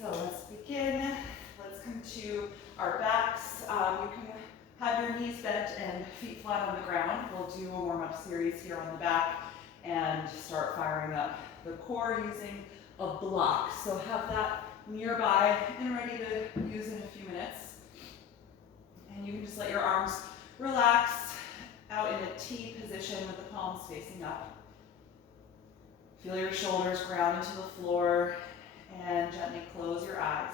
So let's begin. Let's come to our backs. You can have your knees bent and feet flat on the ground. We'll do a warm-up series here on the back and start firing up the core using a block. So have that nearby and ready to use in a few minutes. And you can just let your arms relax out in a T position with the palms facing up. Feel your shoulders ground into the floor and gently close your eyes.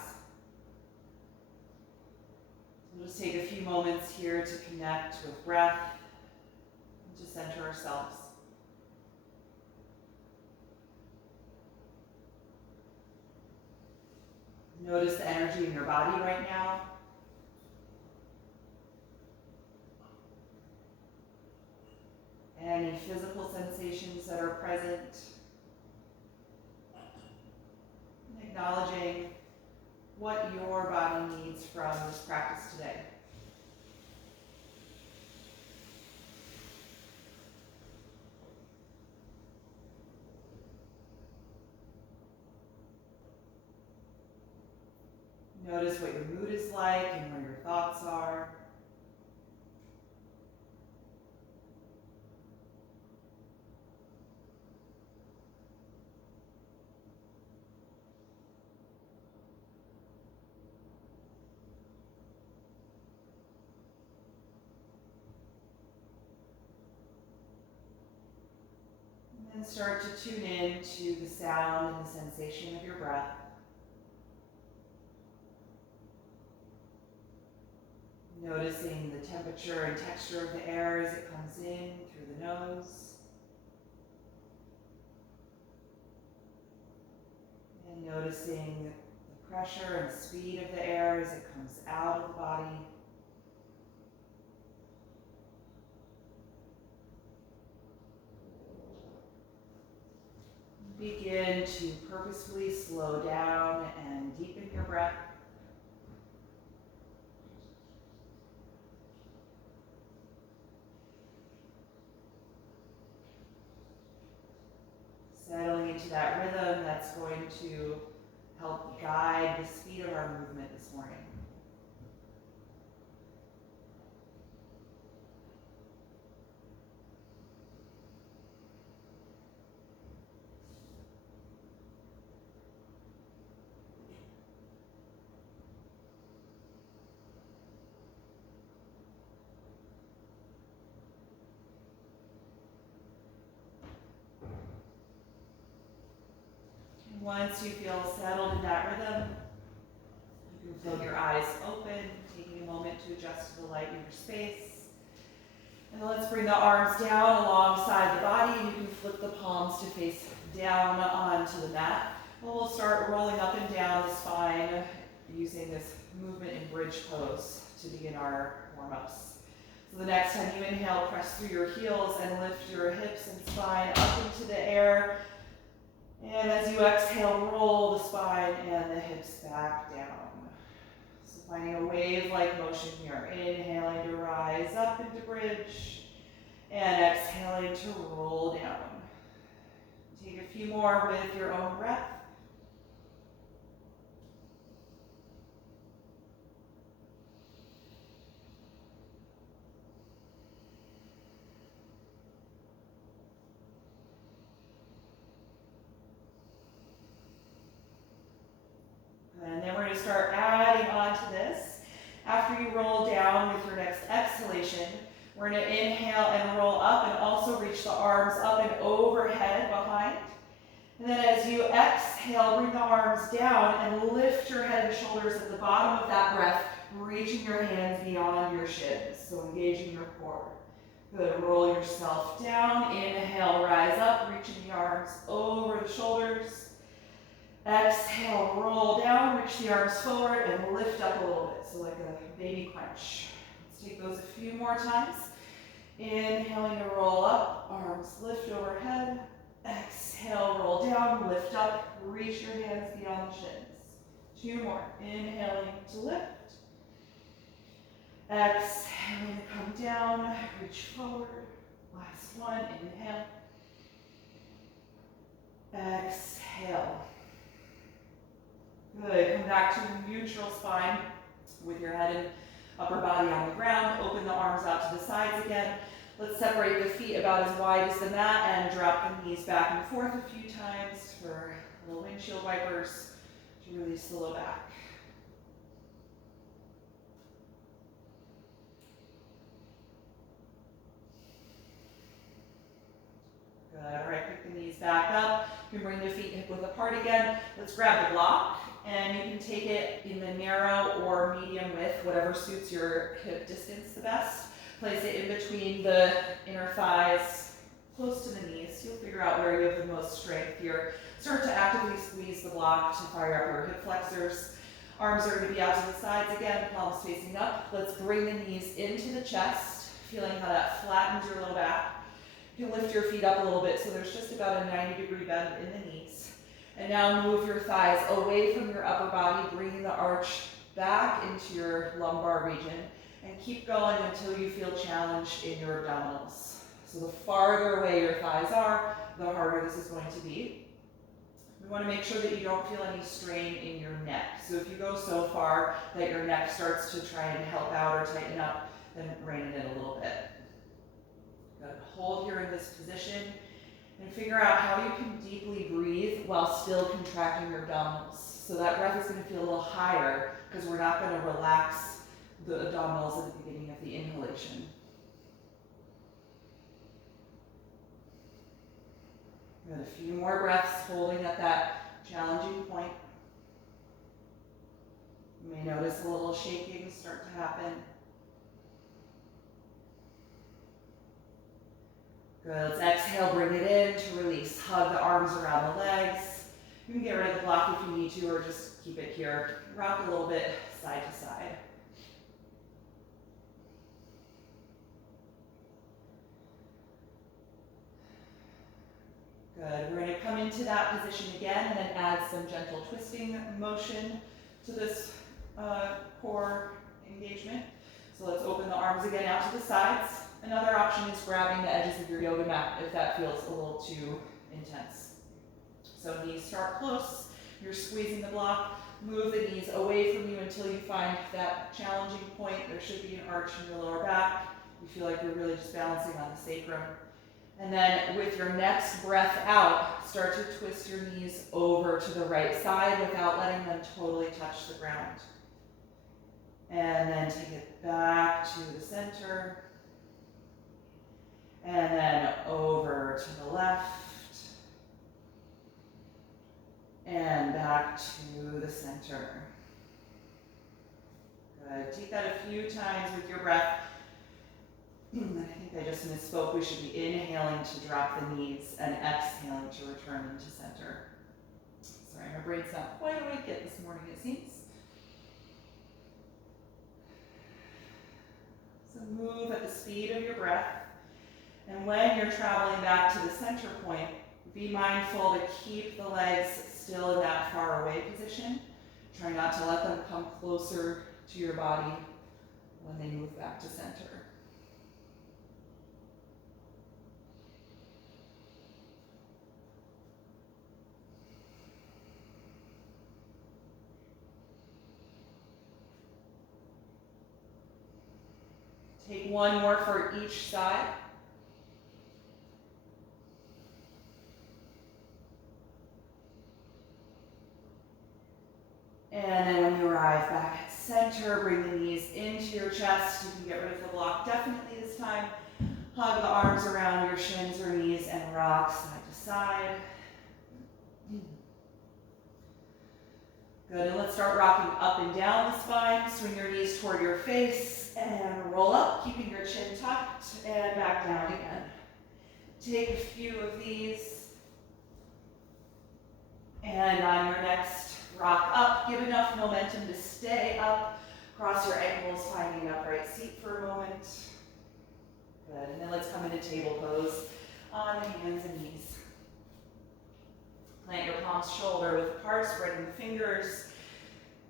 We'll just take a few moments here to connect with breath and to center ourselves. Notice the energy in your body right now. Any physical sensations that are present. And acknowledging what your body needs from this practice today. Notice what your mood is like and where your thoughts are. And then start to tune in to the sound and the sensation of your breath. Noticing the temperature and texture of the air as it comes in through the nose. And noticing the pressure and speed of the air as it comes out of the body. Begin to purposefully slow down and deepen your breath. Settling into that rhythm that's going to help guide the speed of our movement this morning. Once you feel settled in that rhythm, you can feel your eyes open, taking a moment to adjust to the light in your space. And then let's bring the arms down alongside the body, and you can flip the palms to face down onto the mat. And we'll start rolling up and down the spine using this movement in bridge pose to begin our warm-ups. So the next time you inhale, press through your heels and lift your hips and spine up into the air. And as you exhale, roll the spine and the hips back down. So finding a wave-like motion here. Inhaling to rise up into bridge and exhaling to roll down. Take a few more with your own breath. And then we're going to start adding on to this. After you roll down with your next exhalation, we're going to inhale and roll up and also reach the arms up and overhead behind. And then as you exhale, bring the arms down and lift your head and shoulders at the bottom of that breath, reaching your hands beyond your shins. So engaging your core. Good. Roll yourself down. Inhale, rise up, reaching the arms over the shoulders. Exhale, roll down, reach the arms forward and lift up a little bit, so like a baby crunch. Let's take those a few more times. Inhaling to roll up, arms lift overhead. Exhale, roll down, lift up, reach your hands beyond the shins. Two more. Inhaling to lift. Exhaling to come down, reach forward. Last one, inhale. Exhale. Good, come back to a neutral spine with your head and upper body on the ground. Open the arms out to the sides again. Let's separate the feet about as wide as the mat and drop the knees back and forth a few times for little windshield wipers to release the low back. Good, all right, pick the knees back up. You can bring the feet hip width apart again. Let's grab the block, and you can take it in the narrow or medium width, whatever suits your hip distance the best. Place it in between the inner thighs, close to the knees. You'll figure out where you have the most strength here. Start to actively squeeze the block to fire up your hip flexors. Arms are going to be out to the sides again, palms facing up. Let's bring the knees into the chest, feeling how that flattens your low back. You can lift your feet up a little bit so there's just about a 90-degree bend in the knees. And now move your thighs away from your upper body, bringing the arch back into your lumbar region. And keep going until you feel challenged in your abdominals. So the farther away your thighs are, the harder this is going to be. We want to make sure that you don't feel any strain in your neck. So if you go so far that your neck starts to try and help out or tighten up, then rein it in a little bit. Good. Hold here in this position and figure out how you can deeply breathe while still contracting your abdominals. So that breath is going to feel a little higher because we're not going to relax the abdominals at the beginning of the inhalation. Good. A few more breaths holding at that challenging point. You may notice a little shaking start to happen. Good, let's exhale, bring it in to release. Hug the arms around the legs. You can get rid of the block if you need to, or just keep it here. Rock a little bit side to side. Good, we're going to come into that position again and then add some gentle twisting motion to this core engagement. So let's open the arms again out to the sides. Another option is grabbing the edges of your yoga mat if that feels a little too intense. So knees start close, you're squeezing the block, move the knees away from you until you find that challenging point. There should be an arch in your lower back. You feel like you're really just balancing on the sacrum. And then with your next breath out, start to twist your knees over to the right side without letting them totally touch the ground. And then take it back to the center. And then over to the left. And back to the center. Good. Take that a few times with your breath. I think I just misspoke. We should be inhaling to drop the knees and exhaling to return into center. Sorry, my brain's not quite awake yet this morning, it seems. So move at the speed of your breath. And when you're traveling back to the center point, be mindful to keep the legs still in that far away position. Try not to let them come closer to your body when they move back to center. Take one more for each side. And then when you arrive back at center, bring the knees into your chest. You can get rid of the block definitely this time. Hug the arms around your shins or knees and rock side to side. Good, and let's start rocking up and down the spine. Swing your knees toward your face and roll up, keeping your chin tucked, and back down again. Take a few of these. And on your next rock up, give enough momentum to stay up. Cross your ankles, finding an upright seat for a moment. Good, and then let's come into table pose on the hands and knees. Plant your palms shoulder width apart, spreading the fingers.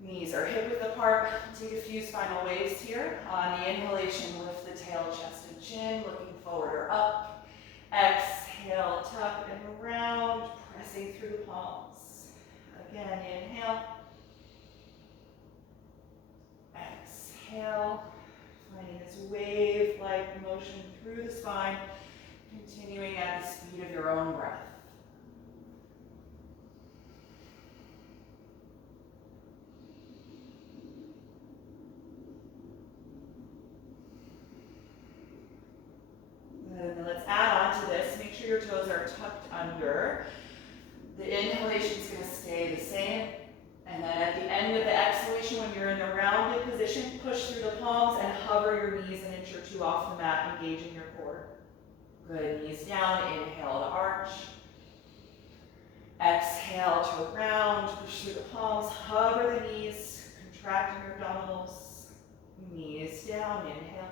Knees are hip width apart. Take a few spinal waves here. On the inhalation, lift the tail, chest, and chin, looking forward or up. Exhale, tuck and round, pressing through the palms. Again, inhale. wave-like motion through the spine, continuing at the speed of your own breath. Good. Now let's add on to this. Make sure your toes are tucked under. The inhalation is going to stay the same. And then at the end of the exhalation, when you're in the rounded position, push through the palms and hover your knees an inch or two off the mat, engaging your core. Good, knees down, inhale to arch. Exhale to round, push through the palms, hover the knees, contracting your abdominals. Knees down, inhale.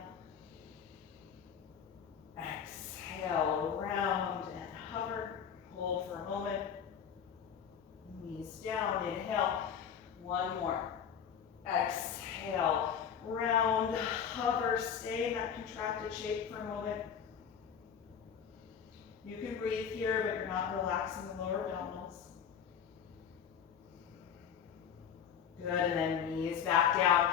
Exhale, round and hover. Hold for a moment. Knees down, inhale. One more. Exhale, round, hover, stay in that contracted shape for a moment. You can breathe here, but you're not relaxing the lower abdominals. Good, and then knees back down.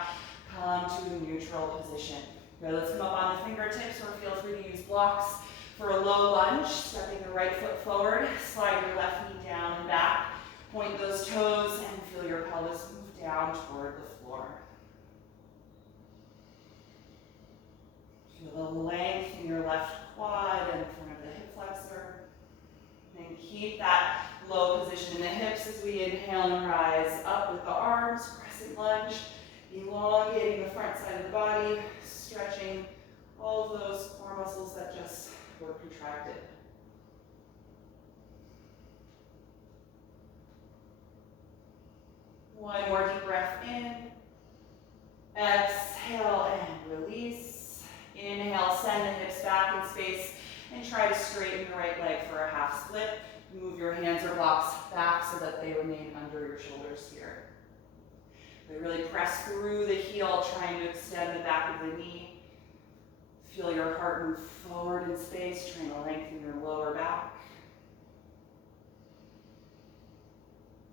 Come to a neutral position. Good, let's come up on the fingertips, or feel free to use blocks for a low lunge. Stepping the right foot forward, slide your left knee down and back. Point those toes and feel your pelvis move down toward the floor. Feel the length in your left quad in front of the hip flexor. And keep that low position in the hips as we inhale and rise up with the arms, crescent lunge, elongating the front side of the body, stretching all of those core muscles that just were contracted. One more deep breath in. Exhale and release. Inhale, send the hips back in space and try to straighten the right leg for a half split. Move your hands or blocks back so that they remain under your shoulders here. We really press through the heel, trying to extend the back of the knee. Feel your heart move forward in space, trying to lengthen your lower back.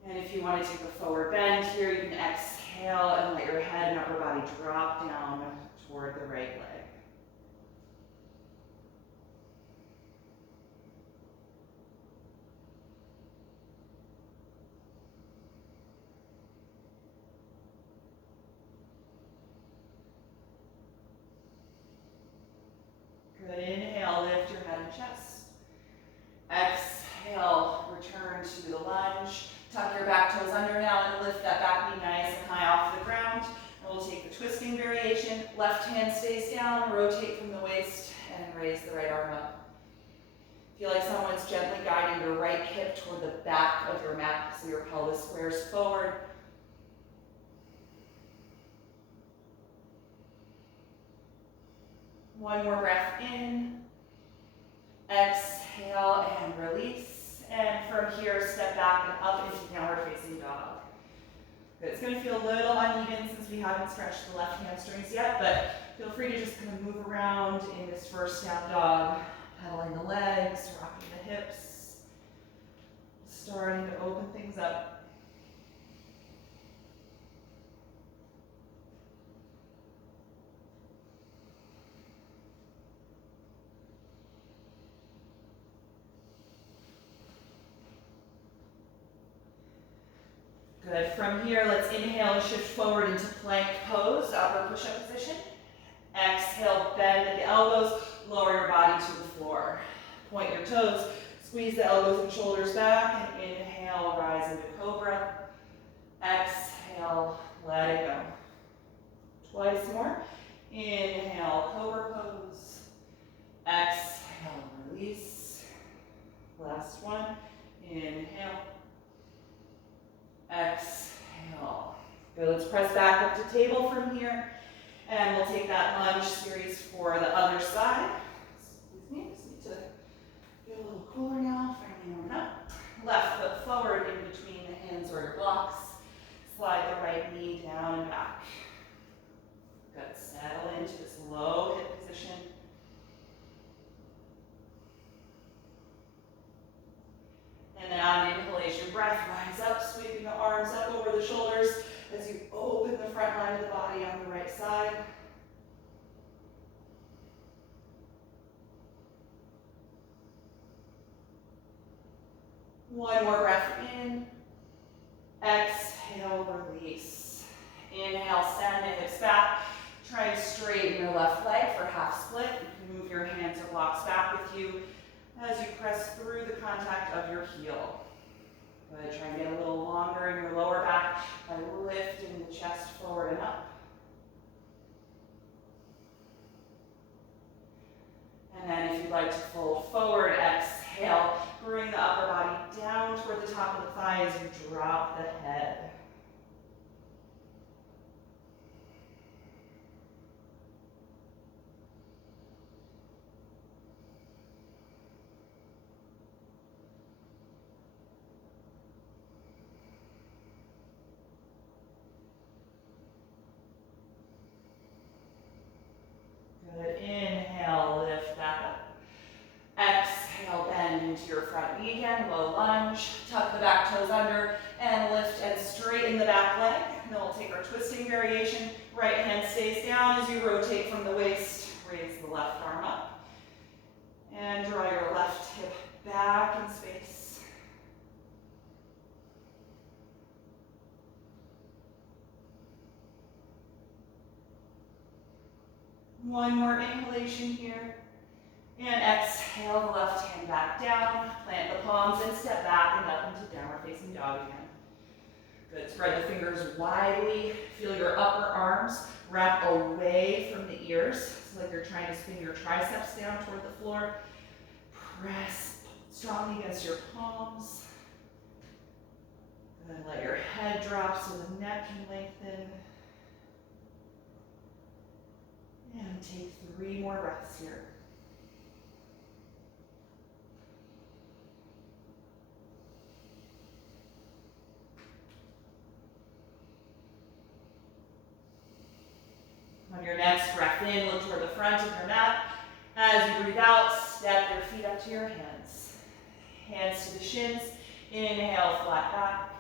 And if you want to take a forward bend here, you can exhale and let your head and upper body drop down toward the right leg. Good, inhale, lift your head and chest. Exhale, return to the lunge. Tuck your back toes under now and lift that back knee nice and high off the ground. And we'll take the twisting variation. Left hand stays down, rotate from the waist, and raise the right arm up. Feel like someone's gently guiding your right hip toward the back of your mat so your pelvis squares forward. One more breath in. Exhale and release. And from here, step back and up into downward facing dog. It's going to feel a little uneven since we haven't stretched the left hamstrings yet, but feel free to just kind of move around in this first down dog, pedaling the legs, rocking the hips, starting to open things up. Good. From here, let's inhale and shift forward into plank pose, upper push-up position. Exhale, bend at the elbows, lower your body to the floor. Point your toes, squeeze the elbows and shoulders back, and inhale, rise into cobra. Exhale, let it go. Twice more. Inhale, cobra pose. Exhale, release. Last one. Inhale. Exhale. Good, let's press back up to table from here. And we'll take that lunge series for the other side. Excuse me, just need to get a little cooler now. Finally warming up. Left foot forward in between the hands or your blocks. Slide the right knee down and back. Good, settle into this low hip position. And then on inhalation, breath, rise up, sweeping the arms up over the shoulders as you open the front line of the body on the right side. One more breath in. Exhale, release. Inhale, send the hips back. Try to straighten your left leg for half split. You can move your hands or blocks back with you as you press through the contact of your heel. Good. Try and get a little longer in your lower back by lifting the chest forward and up. And then if you'd like to fold forward, exhale. Bring the upper body down toward the top of the thigh as you drop the head. Good. Inhale, lift back up. Exhale, bend into your front knee again, low lunge. Tuck the back toes under and lift and straighten the back leg. Then we'll take our twisting variation. Right hand stays down as you rotate from the waist. Raise the left arm up. And draw your left hip back in space. One more inhalation here. And exhale, the left hand back down. Plant the palms and step back and up into downward facing dog again. Good. Spread the fingers widely. Feel your upper arms wrap away from the ears. So like you're trying to spin your triceps down toward the floor. Press strongly against your palms. And then let your head drop so the neck can lengthen. And take 3 more breaths here. On your next breath in, look toward the front of your mat. As you breathe out, step your feet up to your hands. Hands to the shins. Inhale, flat back.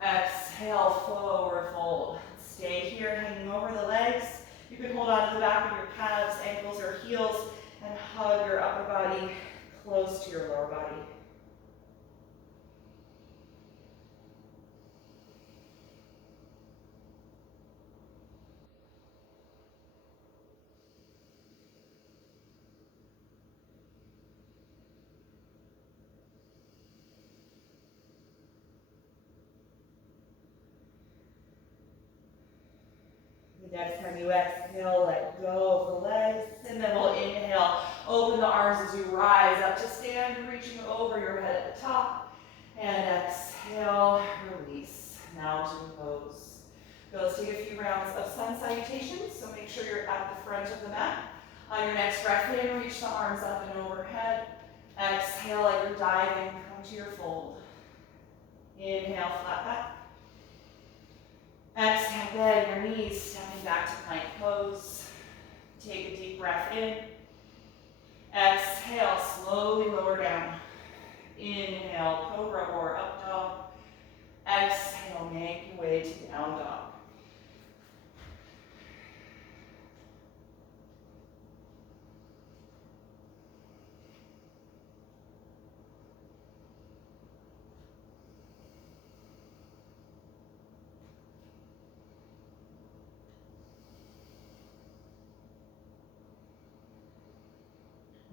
Exhale, forward fold. Stay here, hanging over the legs. You can hold on to the back of your calves, ankles, or heels, and hug your upper body close to your lower body. The next time you exhale, let go of the legs, and then we'll inhale. Open the arms as you rise up to stand, reaching over your head at the top. And exhale, release. Mountain pose. Let's take a few rounds of sun salutations, so make sure you're at the front of the mat. On your next breath in, reach the arms up and overhead. Exhale like you're diving, come to your fold. Inhale, flat back. Exhale, bend your knees, stepping back to plank pose. Take a deep breath in. Exhale, slowly lower down. Inhale, cobra or up dog. Exhale, make your way to down dog.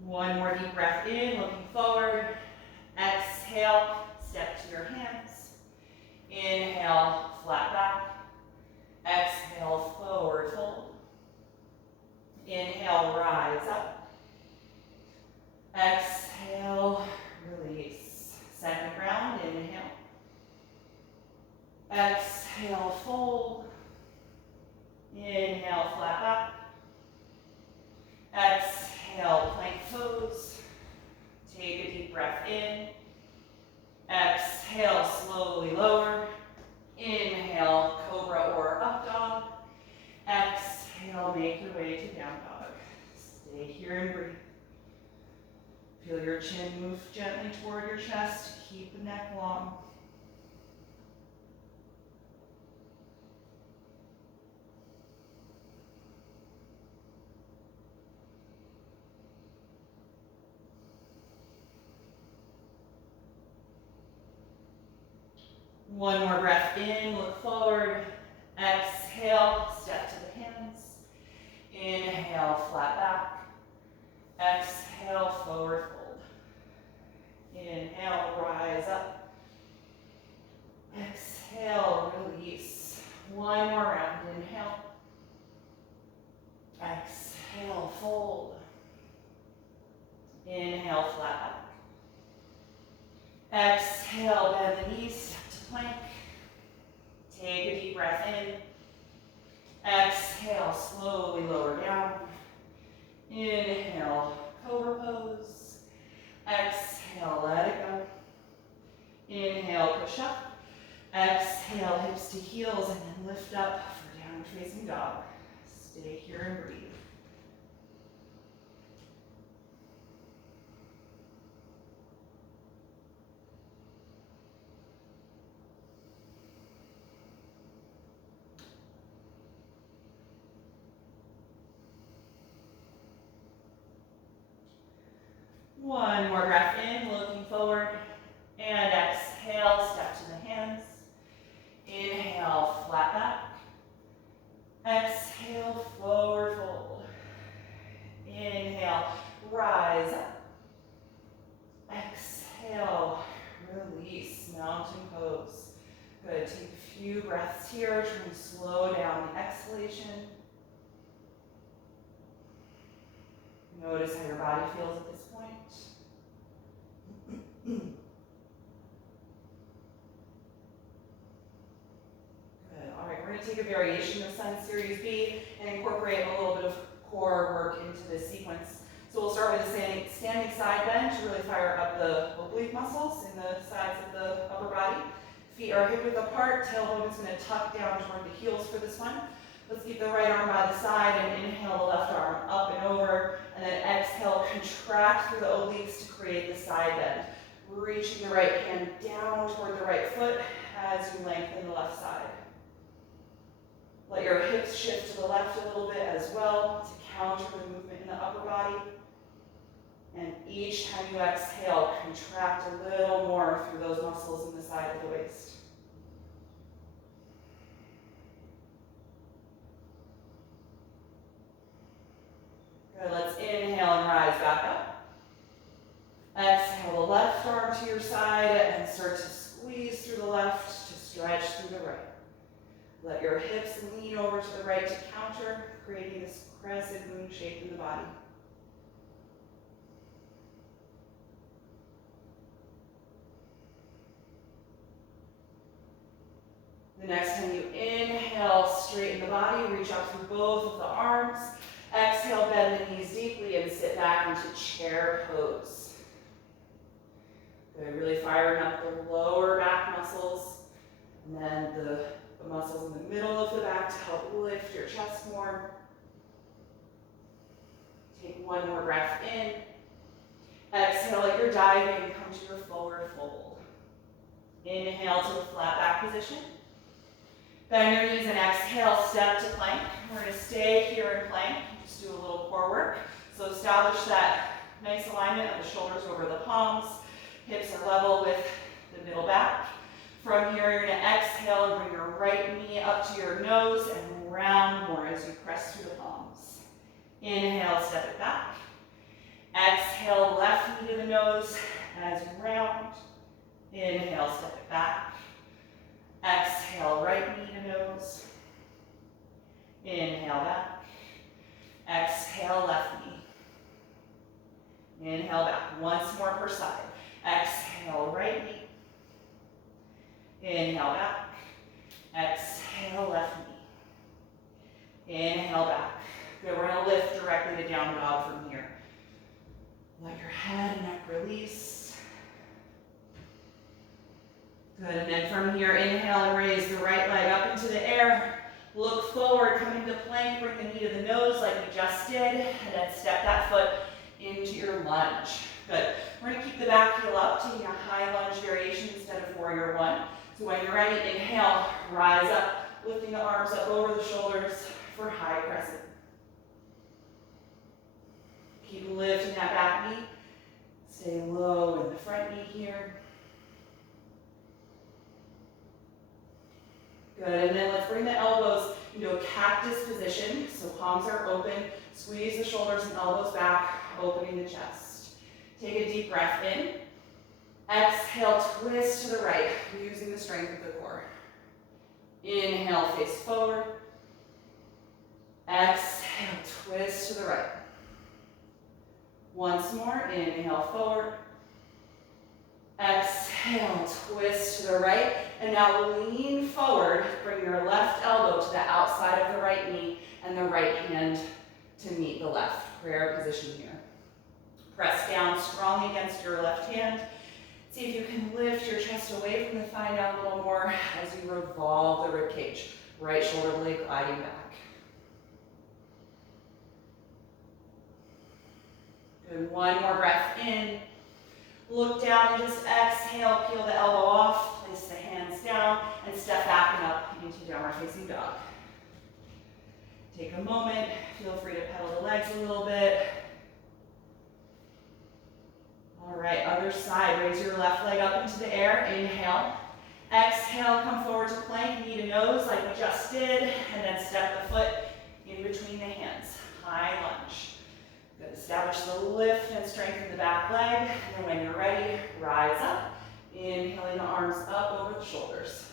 One more deep breath in, looking forward. Exhale, step to your hands. Inhale, flat back. Exhale, forward fold. Inhale, rise up. Exhale, release. Second round, inhale. Exhale, fold. Inhale, flat back. Exhale, plank pose. Take a deep breath in. Exhale, slowly lower. Inhale, cobra or up dog. Exhale, make your way to down dog. Stay here and breathe. Feel your chin move gently toward your chest. Keep the neck long. One more breath in, look forward. Exhale, step to the hands. Inhale, flat back. Exhale, forward fold. Inhale, rise up. Exhale, release. One more round, inhale. Exhale, fold. Inhale, flat back. Exhale, bend the knees, step to plank. Take a deep breath in. Exhale, slowly lower down. Inhale, cobra pose. Exhale, let it go. Inhale, push up. Exhale, hips to heels, and then lift up for downward facing dog. Stay here and breathe. One more breath in, looking forward. And exhale, step to the hands. Inhale, flat back. Exhale, forward fold. Inhale, rise up. Exhale, release, mountain pose. Good, take a few breaths here, try and slow down the exhalation. Notice how your body feels at this point. Good, all right, we're going to take a variation of Sun Series B and incorporate a little bit of core work into this sequence. So we'll start with a standing side bend to really fire up the oblique muscles in the sides of the upper body. Feet are hip width apart, tailbone is going to tuck down toward the heels for this one. Let's keep the right arm by the side and inhale the left arm up and over, and then exhale, contract through the obliques to create the side bend. Reaching the right hand down toward the right foot as you lengthen the left side. Let your hips shift to the left a little bit as well to counter the movement in the upper body. And each time you exhale, contract a little more through those muscles in the side of the waist. Good, let's inhale and rise back up. Exhale the left arm to your side and start to squeeze through the left to stretch through the right. Let your hips lean over to the right to counter, creating this crescent moon shape in the body. The next time you inhale, straighten the body, reach out through both of the arms. Exhale, bend the knees deeply and sit back into chair pose. Good, really firing up the lower back muscles, and then the muscles in the middle of the back to help lift your chest more. Take one more breath in. Exhale like you're diving, come to your forward fold. Inhale to a flat back position. Bend your knees and exhale, step to plank. We're going to stay here in plank, just do a little core work. So establish that nice alignment of the shoulders over the palms. Hips are level with the middle back. From here, you're going to exhale and bring your right knee up to your nose and round more as you press through the palms. Inhale, step it back. Exhale, left knee to the nose as you round. Inhale, step it back. Exhale, right knee to nose. Inhale back. Exhale, left knee. Inhale back. Once more per side. Exhale, right knee. Inhale back. Exhale, left knee. Inhale back. Good, we're going to lift directly to down dog from here. Let your head and neck release. Good, and then from here, inhale and raise the right leg up into the air. Look forward, come into plank, bring the knee to the nose like we just did, and then step that foot into your lunge. Good. We're going to keep the back heel up, taking a high lunge variation instead of warrior one. So when you're ready, inhale, rise up, lifting the arms up over the shoulders for high crescent. Keep lifting that back knee. Stay low in the front knee here. Good, and then let's bring the elbows into a cactus position. So palms are open, squeeze the shoulders and elbows back, opening the chest. Take a deep breath in. Exhale, twist to the right, using the strength of the core. Inhale, face forward. Exhale, twist to the right. Once more, inhale forward. Exhale, twist to the right. And now lean forward, bring your left elbow to the outside of the right knee and the right hand to meet the left. Prayer position here. Press down strongly against your left hand. See if you can lift your chest away from the thigh down a little more as you revolve the rib cage. Right shoulder blade gliding back. Good, one more breath in. Look down and just exhale, peel the elbow off, place the hands down, and step back and up into downward facing dog. Take a moment, feel free to pedal the legs a little bit. All right, other side, raise your left leg up into the air, inhale. Exhale, come forward to plank, knee to nose like we just did, and then step the foot in between the hands, high lunge. Good, establish the lift and strengthen the back leg, and then when you're ready, rise up, inhaling the arms up over the shoulders.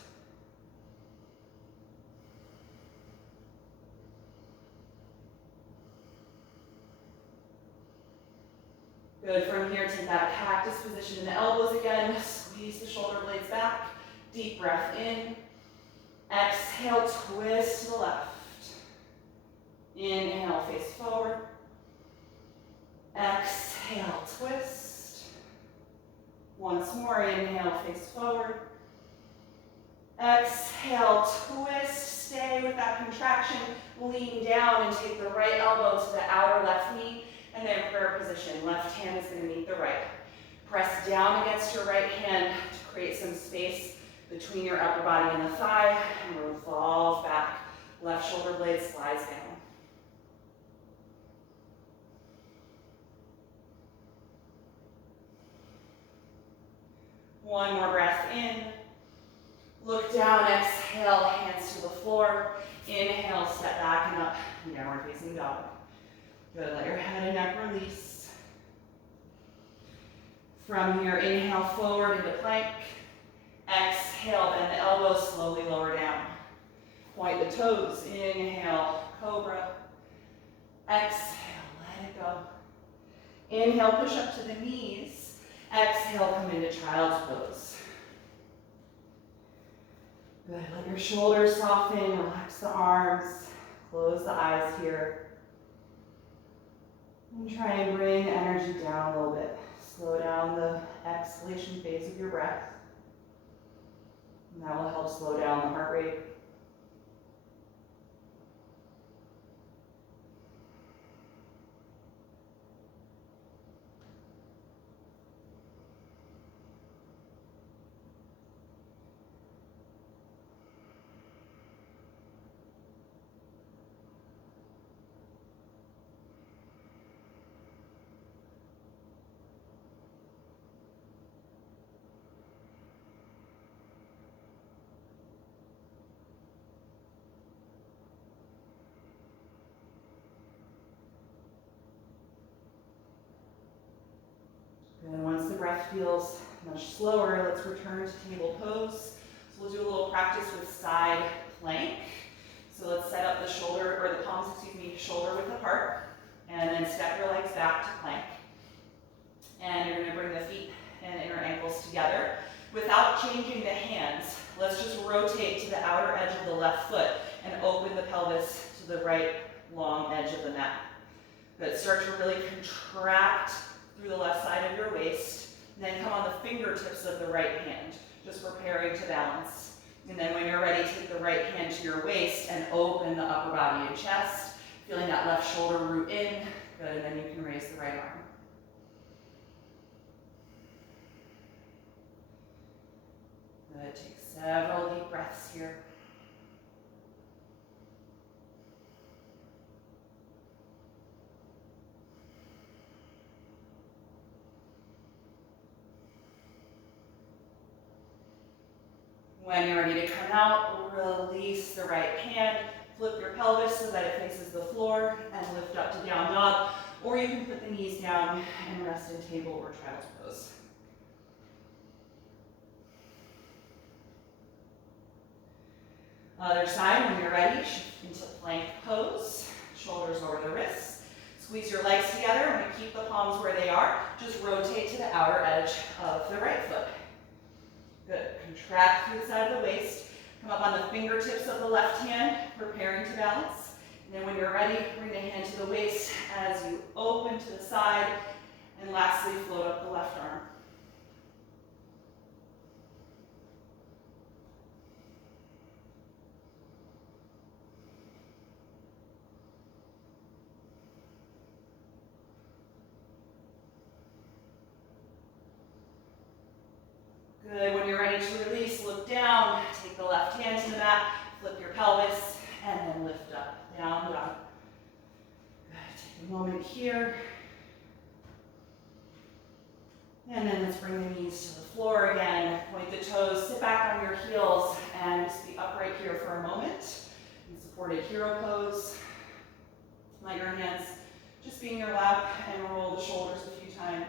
Good, from here, take that cactus position in the elbows again, squeeze the shoulder blades back, deep breath in, exhale, twist to the left, inhale, face forward, exhale, twist, once more, inhale, face forward, exhale, twist, stay with that contraction, lean down and take the right elbow to the outer left knee, and then prayer position. Left hand is going to meet the right. Press down against your right hand to create some space between your upper body and the thigh, and revolve back. Left shoulder blade slides down. One more breath in. Look down, exhale, hands to the floor. Inhale, step back and up, downward facing dog. Good, let your head and neck release. From here, inhale forward into plank. Exhale, bend the elbows, slowly lower down. Point the toes, inhale, cobra. Exhale, let it go. Inhale, push up to the knees. Exhale, come into child's pose. Good, let your shoulders soften, relax the arms, close the eyes here. And try and bring energy down a little bit. Slow down the exhalation phase of your breath. And that will help slow down the heart rate. And once the breath feels much slower, let's return to table pose. So we'll do a little practice with side plank. So let's set up the shoulder, or the palms, shoulder width apart, and then step your legs back to plank. And you're going to bring the feet and inner ankles together. Without changing the hands, let's just rotate to the outer edge of the left foot and open the pelvis to the right long edge of the mat. Good, start to really contract through the left side of your waist, and then come on the fingertips of the right hand, just preparing to balance. And then when you're ready, take the right hand to your waist and open the upper body and chest, feeling that left shoulder root in. Good, and then you can raise the right arm. Good, take several deep breaths here. When you're ready to come out, Release the right hand. Flip your pelvis so that it faces the floor and lift up to down dog. Or you can put the knees down and rest in table or child's pose. Other side, when you're ready, shift into plank pose. Shoulders over the wrists. Squeeze your legs together. We're going to keep the palms where they are. Just rotate to the outer edge of the right foot. Good. Contract through the side of the waist. Come up on the fingertips of the left hand, preparing to balance. And then when you're ready, bring the hand to the waist as you open to the side. And lastly, float up the left arm. Good. When you're ready to release, look down. Take the left hand to the mat, flip your pelvis, and then lift up. Down, down. Good. Take a moment here. And then let's bring the knees to the floor again. Point the toes, sit back on your heels, and just be upright here for a moment. In supported hero pose. Let your hands just be in your lap and roll the shoulders a few times.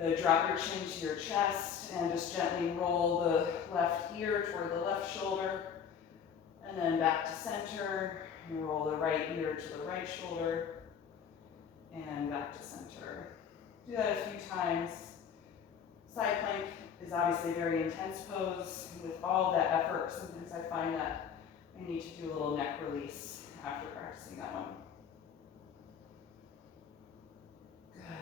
Good. Drop your chin to your chest and just gently roll the left ear toward the left shoulder. And then back to center. And roll the right ear to the right shoulder. And back to center. Do that a few times. Side plank is obviously a very intense pose. With all that effort, sometimes I find that I need to do a little neck release after practicing that one.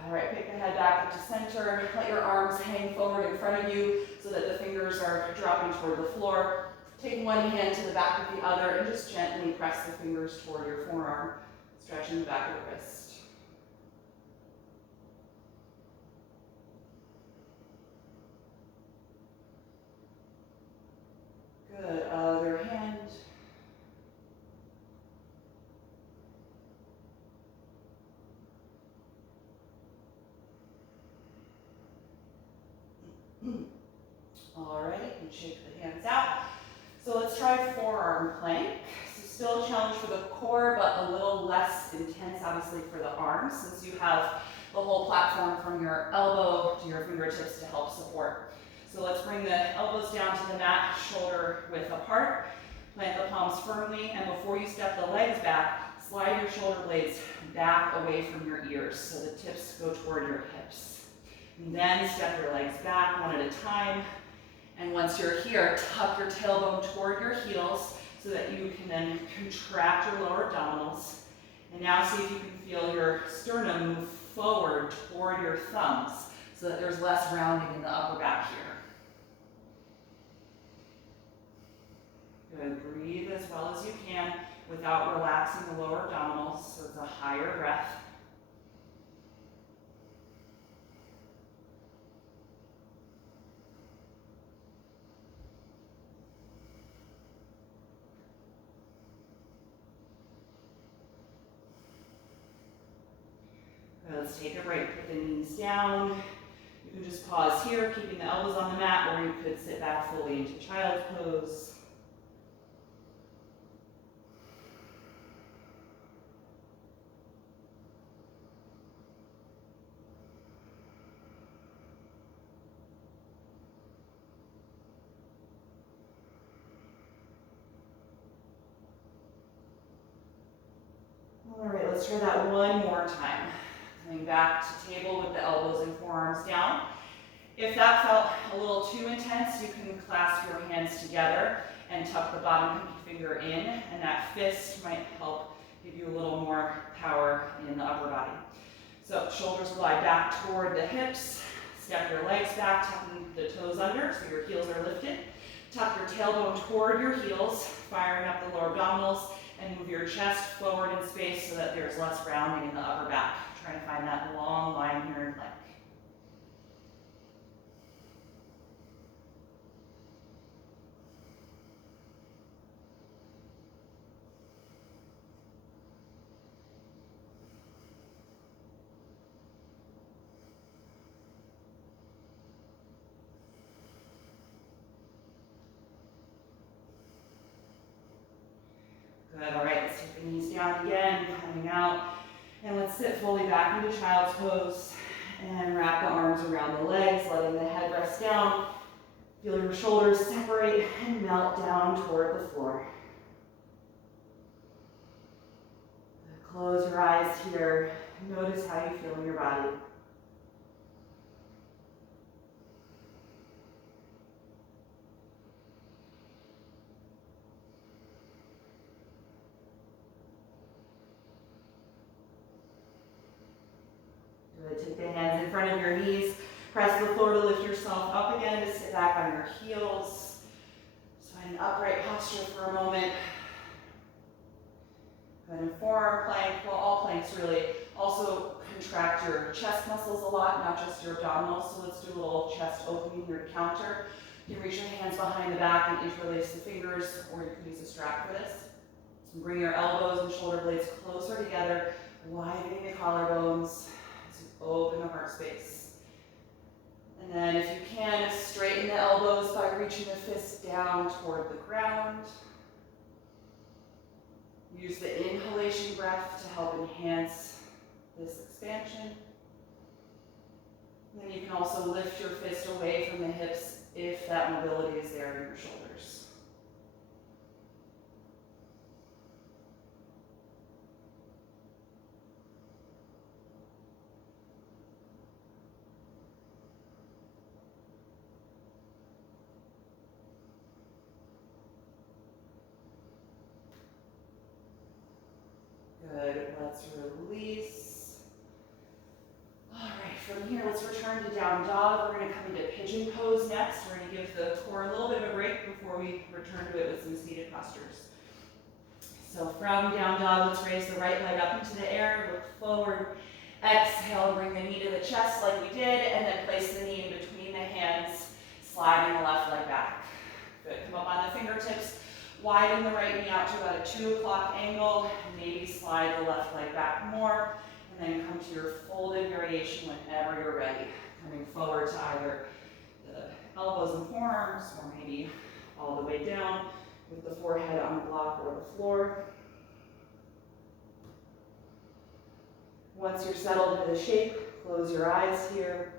All right, pick the head back up to center. Let your arms hang forward in front of you so that the fingers are dropping toward the floor. Take one hand to the back of the other and just gently press the fingers toward your forearm, stretching the back of the wrist. Good. Other hand. All right, and shake the hands out. So let's try forearm plank. So still a challenge for the core, but a little less intense, obviously, for the arms, since you have the whole platform from your elbow to your fingertips to help support. So let's bring the elbows down to the mat, shoulder width apart. Plant the palms firmly, and before you step the legs back, slide your shoulder blades back away from your ears so the tips go toward your hips. And then step your legs back one at a time. And once you're here, tuck your tailbone toward your heels so that you can then contract your lower abdominals. And now see if you can feel your sternum move forward toward your thumbs so that there's less rounding in the upper back here. Good. Breathe as well as you can without relaxing the lower abdominals, so it's a higher breath. Let's take a break. Put the knees down. You can just pause here, keeping the elbows on the mat, or you could sit back fully into child's pose. All right, let's try that one more time. Coming back to table with the elbows and forearms down. If that felt a little too intense, you can clasp your hands together and tuck the bottom pinky finger in, and that fist might help give you a little more power in the upper body. So shoulders glide back toward the hips. Step your legs back, tucking the toes under so your heels are lifted. Tuck your tailbone toward your heels, firing up the lower abdominals, and move your chest forward in space so that there's less rounding in the upper back. Trying to find that long line here in plank. sit fully back into child's pose and wrap the arms around the legs, letting the head rest down. Feel your shoulders separate and melt down toward the floor. Close your eyes here. Notice how you feel in your body. Good. Take the hands in front of your knees. Press the floor to lift yourself up again, to sit back on your heels. So in an upright posture for a moment. Good. And forearm plank, well, all planks really. Also contract your chest muscles a lot, not just your abdominals. So let's do a little chest opening here to counter. You can reach your hands behind the back and interlace the fingers, or you could use a strap for this. So bring your elbows and shoulder blades closer together, widening the collarbones to open the heart space. And then if you can, straighten the elbows by reaching the fists down toward the ground. Use the inhalation breath to help enhance this expansion. And then you can also lift your fist away from the hips if that mobility is there in your shoulders. Good, let's release. All right, from here, let's return to down dog. We're gonna come into pigeon pose next. We're gonna give the core a little bit of a break before we return to it with some seated postures. So from down dog, let's raise the right leg up into the air, look forward. Exhale, bring the knee to the chest like we did, and then place the knee in between the hands, sliding the left leg back. Good, come up on the fingertips. Widen the right knee out to about a 2 o'clock angle, and maybe slide the left leg back more, and then come to your folded variation whenever you're ready. Coming forward to either the elbows and forearms, or maybe all the way down with the forehead on the block or the floor. Once you're settled into the shape, close your eyes here.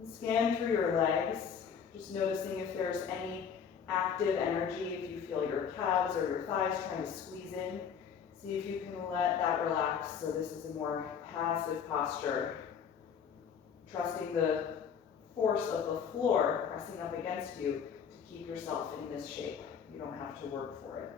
And scan through your legs. Just noticing if there's any active energy, if you feel your calves or your thighs trying to squeeze in. See if you can let that relax. So this is a more passive posture. Trusting the force of the floor pressing up against you to keep yourself in this shape. You don't have to work for it.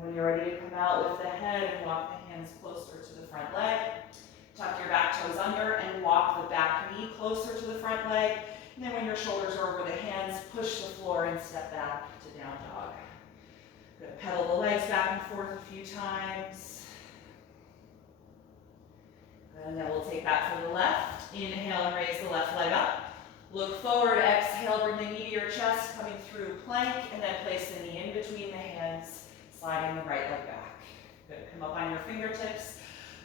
When you're ready to come out, lift the head and walk the hands closer to the front leg. Tuck your back toes under and walk the back knee closer to the front leg. And then when your shoulders are over the hands, push the floor and step back to down dog. Good. Pedal the legs back and forth a few times. And then we'll take that for the left. Inhale and raise the left leg up. Look forward, exhale, bring the knee to your chest, coming through plank, and then place the knee in between the hands. Sliding the right leg back. Good, come up on your fingertips.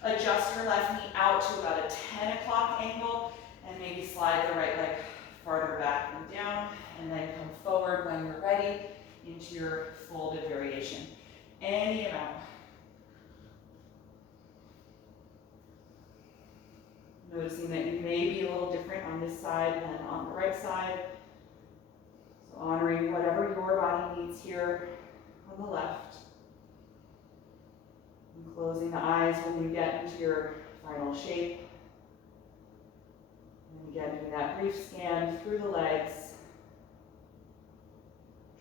Adjust your left knee out to about a 10 o'clock angle, and maybe slide the right leg farther back and down, and then come forward when you're ready into your folded variation. Any amount. Noticing that you may be a little different on this side than on the right side. So honoring whatever your body needs here on the left. And closing the eyes when you get into your final shape. And again, doing that brief scan through the legs.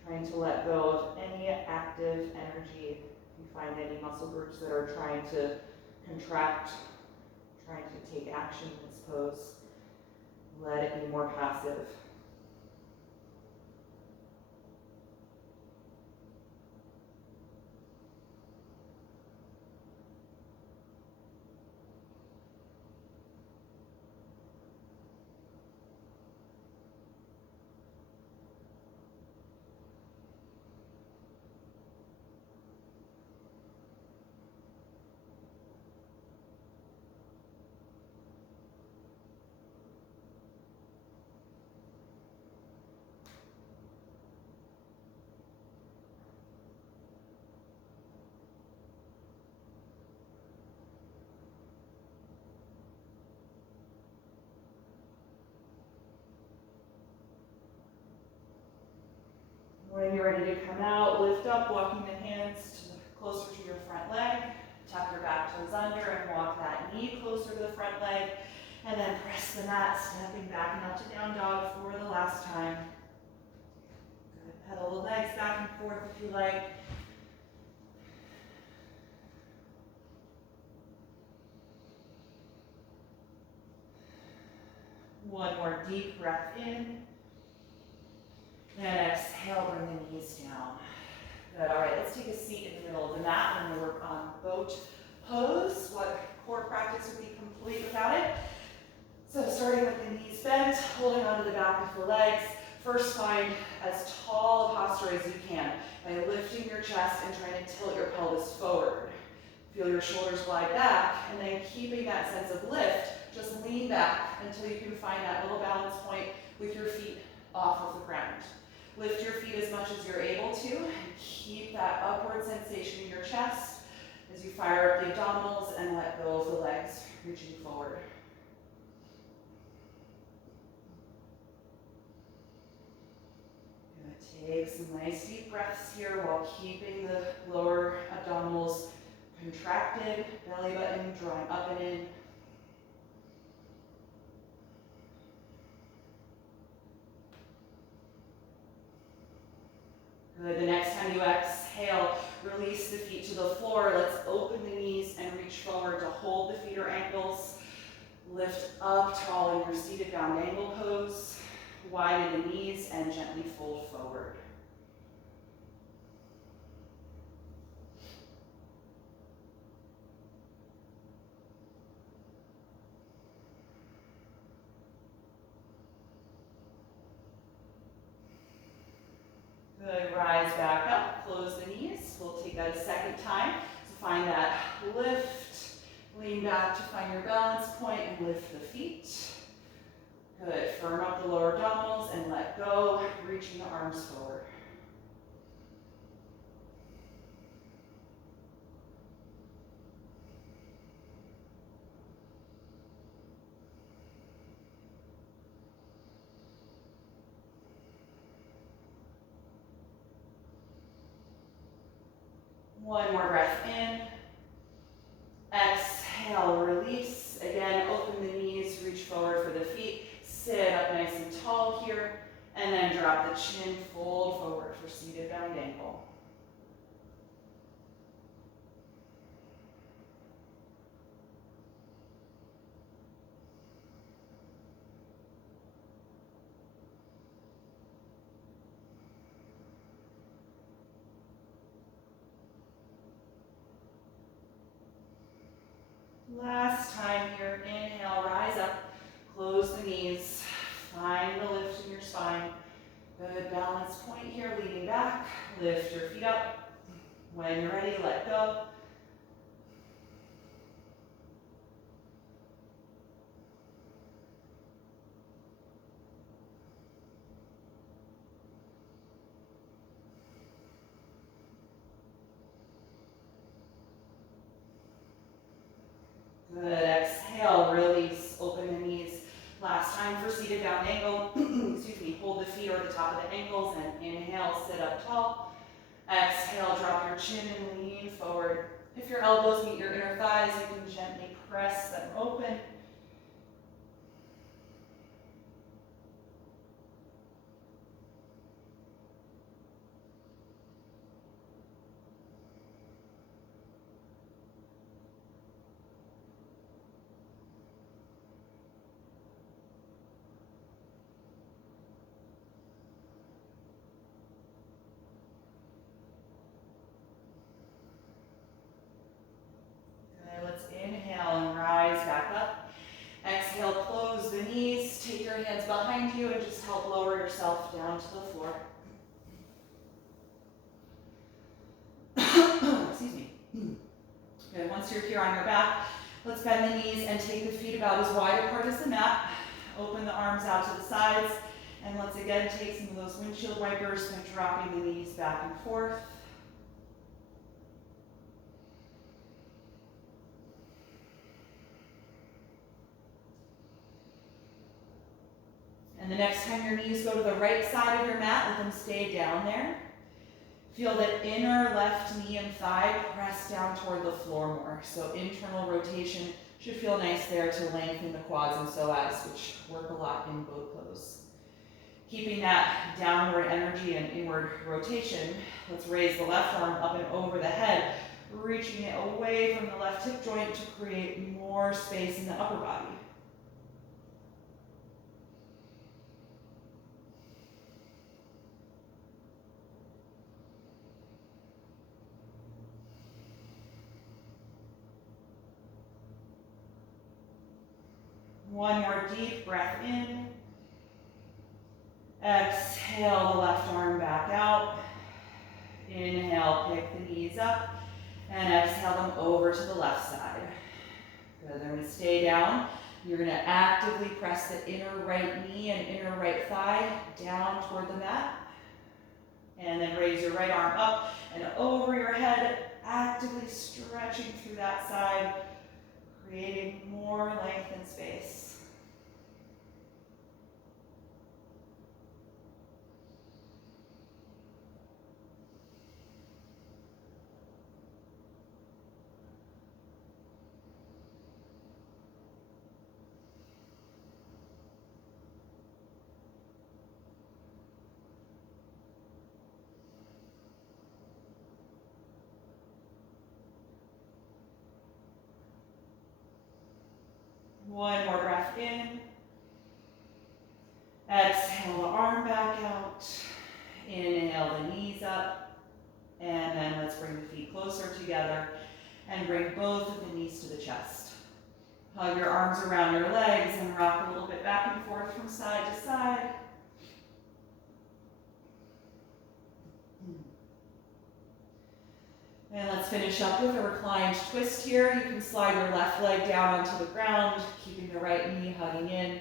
Trying to let go of any active energy. If you find any muscle groups that are trying to contract, trying to take action in this pose, let it be more passive. When you're ready to come out, lift up, walking the hands closer to your front leg. Tuck your back toes under and walk that knee closer to the front leg. And then press the mat, stepping back and up to down dog for the last time. Good. Pedal the legs back and forth if you like. One more deep breath in. And exhale, bring the knees down. Good, all right, let's take a seat in the middle of the mat. We're gonna work on boat pose. What core practice would be complete without it? So starting with the knees bent, holding onto the back of the legs. First find as tall a posture as you can by lifting your chest and trying to tilt your pelvis forward. Feel your shoulders glide back, and then keeping that sense of lift, just lean back until you can find that little balance point with your feet off of the ground. Lift your feet as much as you're able to, and keep that upward sensation in your chest as you fire up the abdominals and let go of the legs, reaching forward. Take some nice deep breaths here while keeping the lower abdominals contracted, belly button drawing up and in. Good. The next time you exhale, release the feet to the floor. Let's open the knees and reach forward to hold the feet or ankles. Lift up tall in your seated down angle pose. Widen the knees and gently fold forward. Good, rise back up, close the knees. We'll take that a second time. So find that lift, lean back to find your balance point and lift the feet. Good, firm up the lower abdominals and let go, reaching the arms forward. One more breath in. Exhale, release. Again, open the knees, reach forward for the feet. Sit up nice and tall here, and then drop the chin, fold forward for seated bound angle. Last time here, inhale, rise up, close the knees, find the lift in your spine. Good balance point here, leaning back, lift your feet up. When you're ready, let go. Good, exhale, release, open the knees. Last time for seated down angle, excuse me, hold the feet over the top of the ankles and inhale, sit up tall. Exhale, drop your chin and lean forward. If your elbows meet your inner thighs, you can gently press them open. Inhale and rise back up. Exhale, close the knees. Take your hands behind you and just help lower yourself down to the floor. Excuse me. Good, once you're here on your back, let's bend the knees and take the feet about as wide apart as the mat. Open the arms out to the sides. And let's again take some of those windshield wipers and dropping the knees back and forth. And the next time your knees go to the right side of your mat, let them stay down there. Feel the inner left knee and thigh press down toward the floor more. So internal rotation should feel nice there to lengthen the quads and psoas, which work a lot in boat pose. Keeping that downward energy and inward rotation, let's raise the left arm up and over the head, reaching it away from the left hip joint to create more space in the upper body. One more deep breath in. Exhale the left arm back out. Inhale, pick the knees up. And exhale them over to the left side. Good, they're going to stay down. You're going to actively press the inner right knee and inner right thigh down toward the mat. And then raise your right arm up and over your head, actively stretching through that side, creating more length and space. One more breath in. Exhale the arm back out. Inhale the knees up. And then let's bring the feet closer together and bring both of the knees to the chest. Hug your arms around your legs and rock a little bit back and forth from side to side. And let's finish up with a reclined twist here. You can slide your left leg down onto the ground, keeping the right knee hugging in.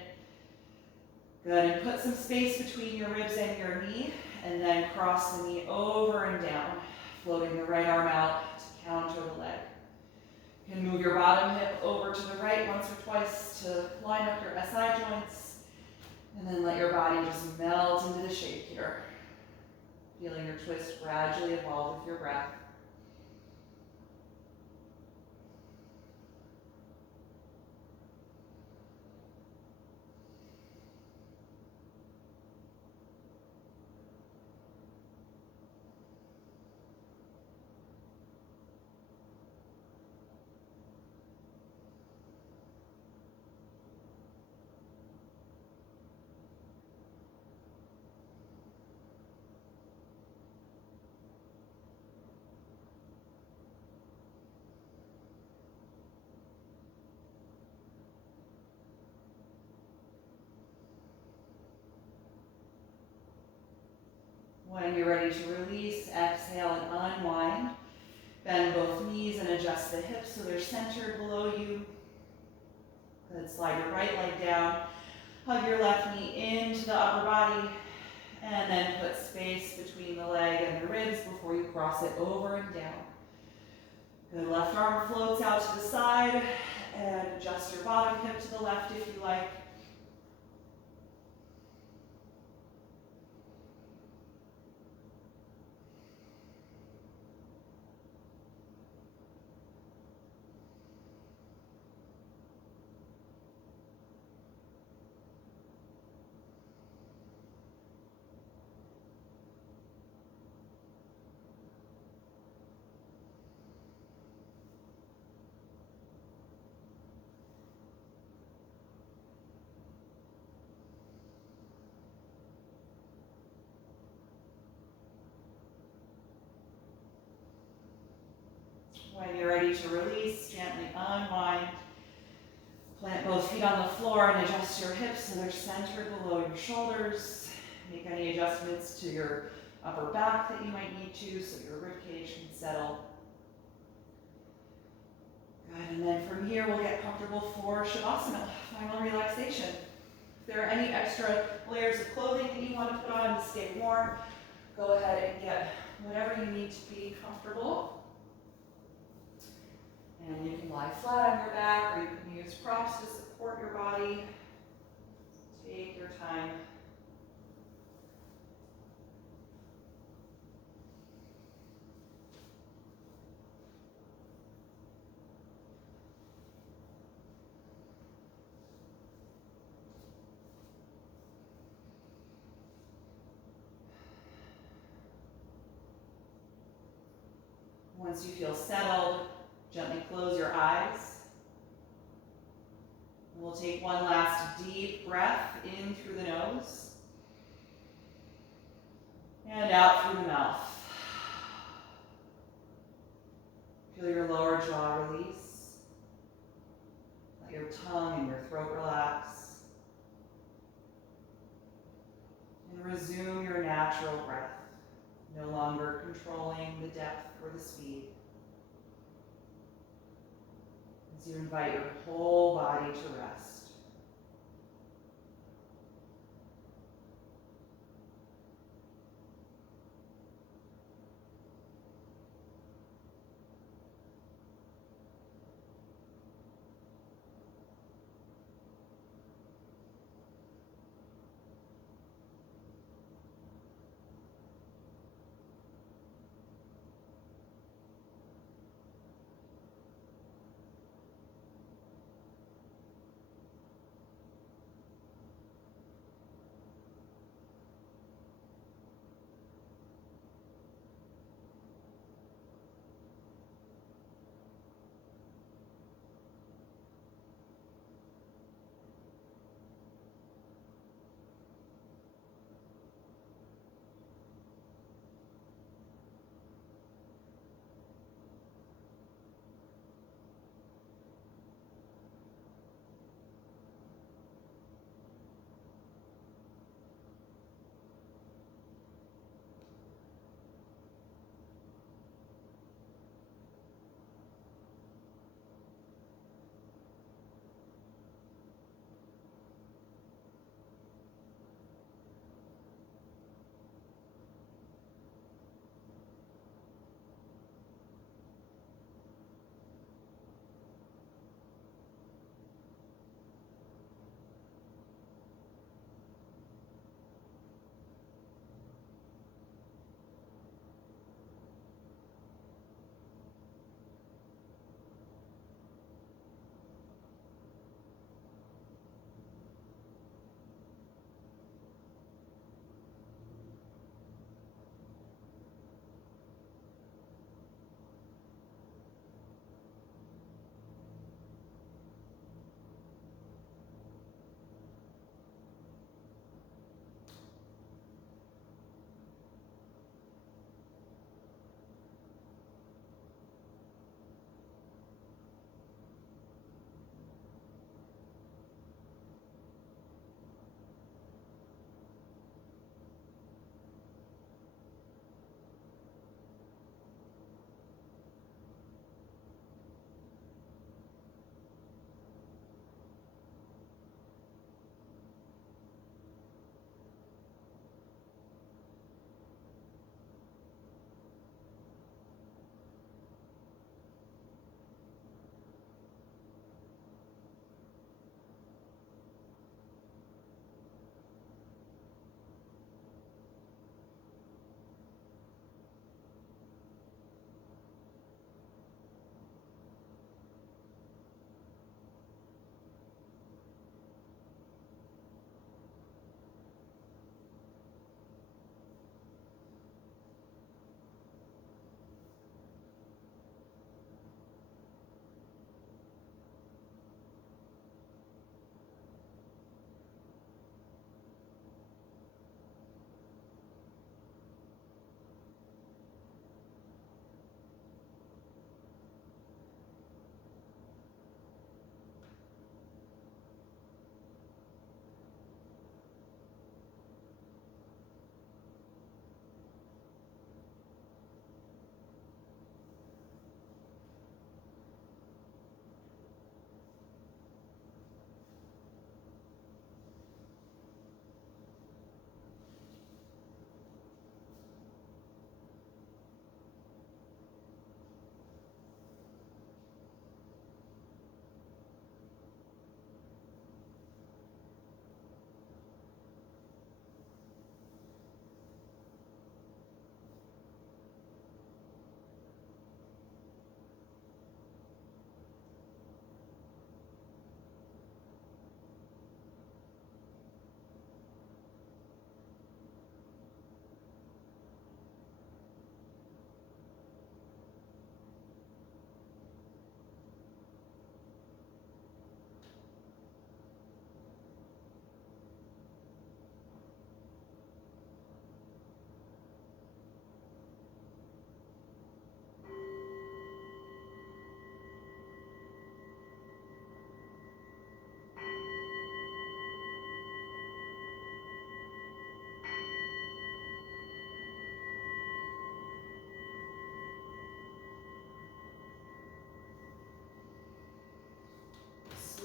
Good, and put some space between your ribs and your knee, and then cross the knee over and down, floating the right arm out to counter the leg. You can move your bottom hip over to the right once or twice to line up your SI joints, and then let your body just melt into the shape here. Feeling your twist gradually evolve with your breath. When you're ready to release, exhale and unwind. Bend both knees and adjust the hips so they're centered below you. Good, slide your right leg down. Hug your left knee into the upper body. And then put space between the leg and the ribs before you cross it over and down. Good, left arm floats out to the side. And adjust your bottom hip to the left if you like. When you're ready to release, gently unwind. Plant both feet on the floor and adjust your hips so they're centered below your shoulders. Make any adjustments to your upper back that you might need to so your ribcage can settle. Good, and then from here we'll get comfortable for Shavasana, final relaxation. If there are any extra layers of clothing that you want to put on to stay warm, go ahead and get whatever you need to be comfortable. And you can lie flat on your back, or you can use props to support your body. Take your time. Once you feel settled, gently close your eyes. We'll take one last deep breath in through the nose and out through the mouth. Feel your lower jaw release. Let your tongue and your throat relax. And resume your natural breath, no longer controlling the depth or the speed. As you invite your whole body to rest.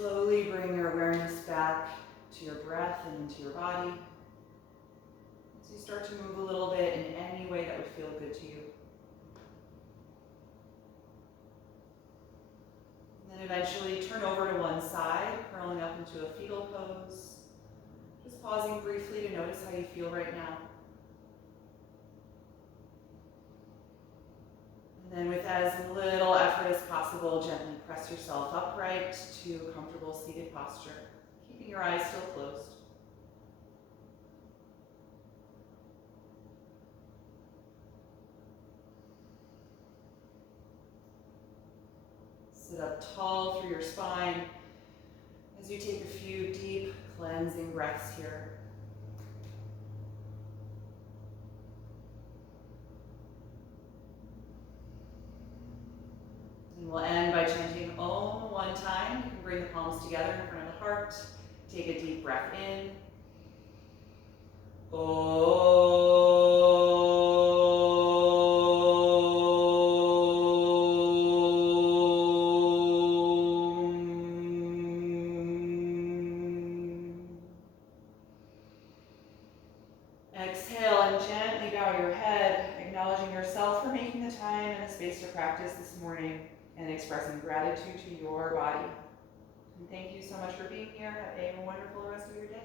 slowly bring your awareness back to your breath and into your body. As you start to move a little bit in any way that would feel good to you. And then eventually turn over to one side, curling up into a fetal pose. Just pausing briefly to notice how you feel right now. And then with as little effort as possible, gently press yourself upright to a comfortable seated posture, keeping your eyes still closed. Sit up tall through your spine as you take a few deep cleansing breaths here. And we'll end by chanting Om one time. You can bring the palms together in front of the heart. Take a deep breath in. Exhale and gently bow your head, acknowledging yourself for making the time and the space to practice this morning and expressing gratitude to your body. And thank you so much for being here. Have a wonderful rest of your day.